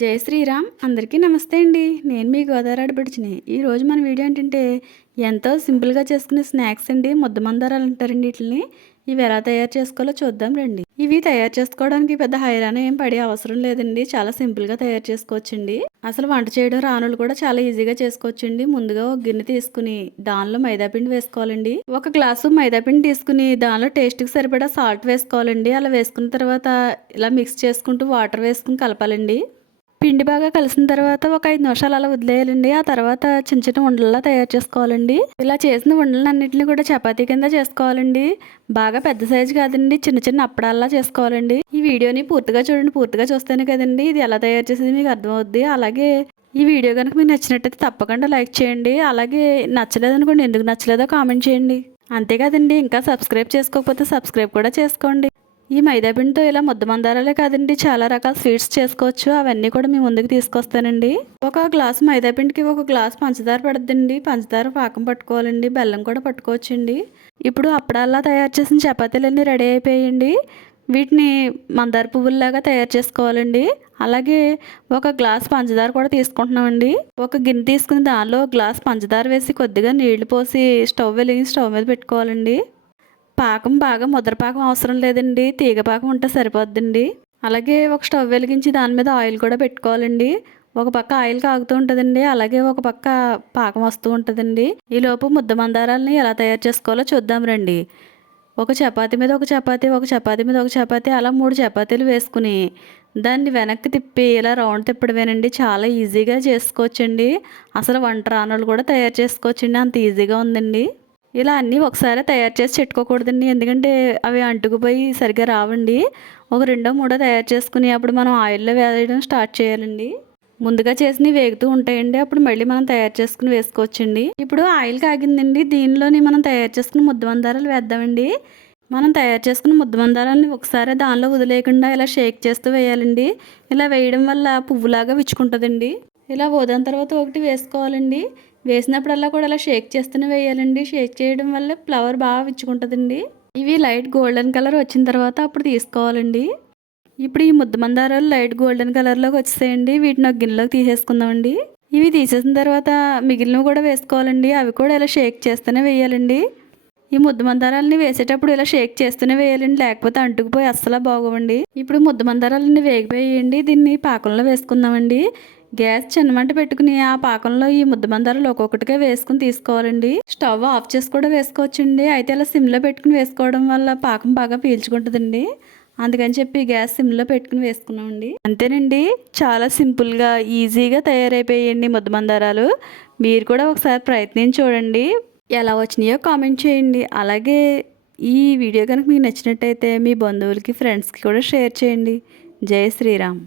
జై శ్రీరామ్. అందరికీ నమస్తే అండి. నేను మీ గోదావరి ఆడపడిచిని ఈరోజు మన వీడియో ఏంటంటే ఎంతో సింపుల్గా చేసుకునే స్నాక్స్ అండి. ముద్ద మందారాలు అంటారండి వీటిని ఇవి ఎలా తయారు చేసుకోవాలో చూద్దాం రండి. ఇవి తయారు చేసుకోవడానికి పెద్ద హైరాణ ఏం పడే అవసరం లేదండి. చాలా సింపుల్గా తయారు చేసుకోవచ్చండి. అసలు వంట చేయడం రానులు కూడా చాలా ఈజీగా చేసుకోవచ్చండి. ముందుగా ఒక గిన్నె తీసుకుని దానిలో మైదాపిండి వేసుకోవాలండి. ఒక గ్లాసు మైదాపిండి తీసుకుని దానిలో టేస్ట్కి సరిపడా సాల్ట్ వేసుకోవాలండి. అలా వేసుకున్న తర్వాత ఇలా మిక్స్ చేసుకుంటూ వాటర్ వేసుకుని కలపాలండి. పిండి బాగా కలిసిన తర్వాత ఒక ఐదు నిమిషాలు అలా వదిలేయాలండి. ఆ తర్వాత చిన్న చిన్న ఉండల్లా తయారు చేసుకోవాలండి. ఇలా చేసిన ఉండలన్నింటినీ కూడా చపాతీ కింద చేసుకోవాలండి. బాగా పెద్ద సైజు కాదండి చిన్న చిన్న అప్పడాల్లా చేసుకోవాలండి. ఈ వీడియోని పూర్తిగా చూడండి పూర్తిగా చూస్తేనే కదండి ఇది ఎలా తయారు చేసేది మీకు అర్థమవుద్ది. అలాగే ఈ వీడియో కనుక మీకు నచ్చినట్టయితే తప్పకుండా లైక్ చేయండి. అలాగే నచ్చలేదనుకోండి ఎందుకు నచ్చలేదో కామెంట్ చేయండి. అంతేకాదండి ఇంకా సబ్స్క్రైబ్ చేసుకోకపోతే సబ్స్క్రైబ్ కూడా చేసుకోండి. ఈ మైదాపిండితో ఇలా ముద్ద మందారాలే కాదండి. చాలా రకాల స్వీట్స్ చేసుకోవచ్చు. అవన్నీ కూడా మీ ముందుకు తీసుకొస్తానండి. ఒక గ్లాస్ మైదాపిండికి ఒక గ్లాస్ పంచదార పడుతుందండి పంచదార పాకం పట్టుకోవాలండి. బెల్లం కూడా పట్టుకోవచ్చండి. ఇప్పుడు అప్పుడల్లా తయారు చేసిన చపాతీలన్నీ రెడీ అయిపోయాయండి వీటిని మందార పువ్వుల్లాగా తయారు చేసుకోవాలండి. అలాగే ఒక గ్లాస్ పంచదార కూడా తీసుకుంటున్నామండి. ఒక గిన్నె తీసుకుని దానిలో గ్లాస్ పంచదార వేసి కొద్దిగా నీళ్ళు పోసి స్టవ్ వెలిగి స్టవ్ మీద పెట్టుకోవాలండి. పాకం బాగా ముద్రపాకం అవసరం లేదండి. తీగ పాకం ఉంటే సరిపోద్దండి. అలాగే ఒక స్టవ్ వెలిగించి దాని మీద ఆయిల్ కూడా పెట్టుకోవాలండి. ఒక పక్క ఆయిల్ కాగుతూ ఉంటుందండి. అలాగే ఒక పక్క పాకం వస్తూ ఉంటుందండి. ఈలోపు ముద్ద మందారాలని ఎలా తయారు చేసుకోవాలో చూద్దాం రండి. ఒక చపాతీ మీద ఒక చపాతి ఒక చపాతీ మీద ఒక చపాతి అలా మూడు చపాతీలు వేసుకుని దాన్ని వెనక్కి తిప్పి ఇలా రౌండ్ తిప్పడమేనండి. చాలా ఈజీగా చేసుకోవచ్చండి. అసలు వంట రానులు కూడా తయారు చేసుకోవచ్చండి. అంత ఈజీగా ఉందండి. ఇలా అన్నీ ఒకసారి తయారు చేసి పెట్టుకోకూడదండి ఎందుకంటే అవి అంటుకుపోయి సరిగ్గా రావండి. ఒక రెండో మూడో తయారు చేసుకుని అప్పుడు మనం ఆయిల్లో వేయడం స్టార్ట్ చేయాలండి. ముందుగా చేసినవి వేగుతూ ఉంటాయండి. అప్పుడు మళ్ళీ మనం తయారు చేసుకుని వేసుకోవచ్చండి. ఇప్పుడు ఆయిల్ కాగిందండి. దీనిలోని మనం తయారు చేసుకుని ముద్దమందారాలు వేద్దామండి. మనం తయారు చేసుకున్న ముద్దమందారాన్ని ఒకసారి దానిలో వదిలేయకుండా ఇలా షేక్ చేస్తూ వేయాలండి. ఇలా వేయడం వల్ల పువ్వులాగా విచ్చుకుంటుందండి. ఇలా వదిన తర్వాత ఒకటి వేసుకోవాలండి. వేసినప్పుడల్లా కూడా అలా షేక్ చేస్తూనే వేయాలండి. షేక్ చేయడం వల్ల ఫ్లవర్ బాగా విచ్చుకుంటుందండి. ఇవి లైట్ గోల్డెన్ కలర్ వచ్చిన తర్వాత అప్పుడు తీసుకోవాలండి. ఇప్పుడు ఈ ముద్ద మందారాలు లైట్ గోల్డెన్ కలర్లోకి వచ్చేసేయండి. వీటిని ఒక గిన్నెలోకి తీసేసుకుందామండి. ఇవి తీసేసిన తర్వాత మిగిలినవి కూడా వేసుకోవాలండి. అవి కూడా ఇలా షేక్ చేస్తూనే వేయాలండి. ఈ ముద్ద మందారాలని వేసేటప్పుడు ఇలా షేక్ చేస్తూనే వేయాలండి లేకపోతే అంటుకుపోయి అస్సలు బాగోవండి. ఇప్పుడు ముద్ద మందారాలన్నీ వేగిపోయేయండి దీన్ని పాకంలో వేసుకుందామండి. గ్యాస్ చిన్నమంట పెట్టుకుని ఆ పాకంలో ఈ ముద్దమందారాలు ఒక్కొక్కటిగా వేసుకుని తీసుకోవాలండి. స్టవ్ ఆఫ్ చేసి కూడా వేసుకోవచ్చండి. అయితే ఇలా సిమ్లో పెట్టుకుని వేసుకోవడం వల్ల పాకం బాగా పీల్చుకుంటుందండి. అందుకని చెప్పి గ్యాస్ సిమ్లో పెట్టుకుని వేసుకున్నామండి. అంతేనండి చాలా సింపుల్గా ఈజీగా తయారైపోయాయండి ముద్దమందారాలు మీరు కూడా ఒకసారి ప్రయత్నించి చూడండి. ఎలా వచ్చినాయో కామెంట్ చేయండి. అలాగే ఈ వీడియో కనుక మీకు నచ్చినట్టయితే మీ బంధువులకి ఫ్రెండ్స్కి కూడా షేర్ చేయండి. జై శ్రీరామ్.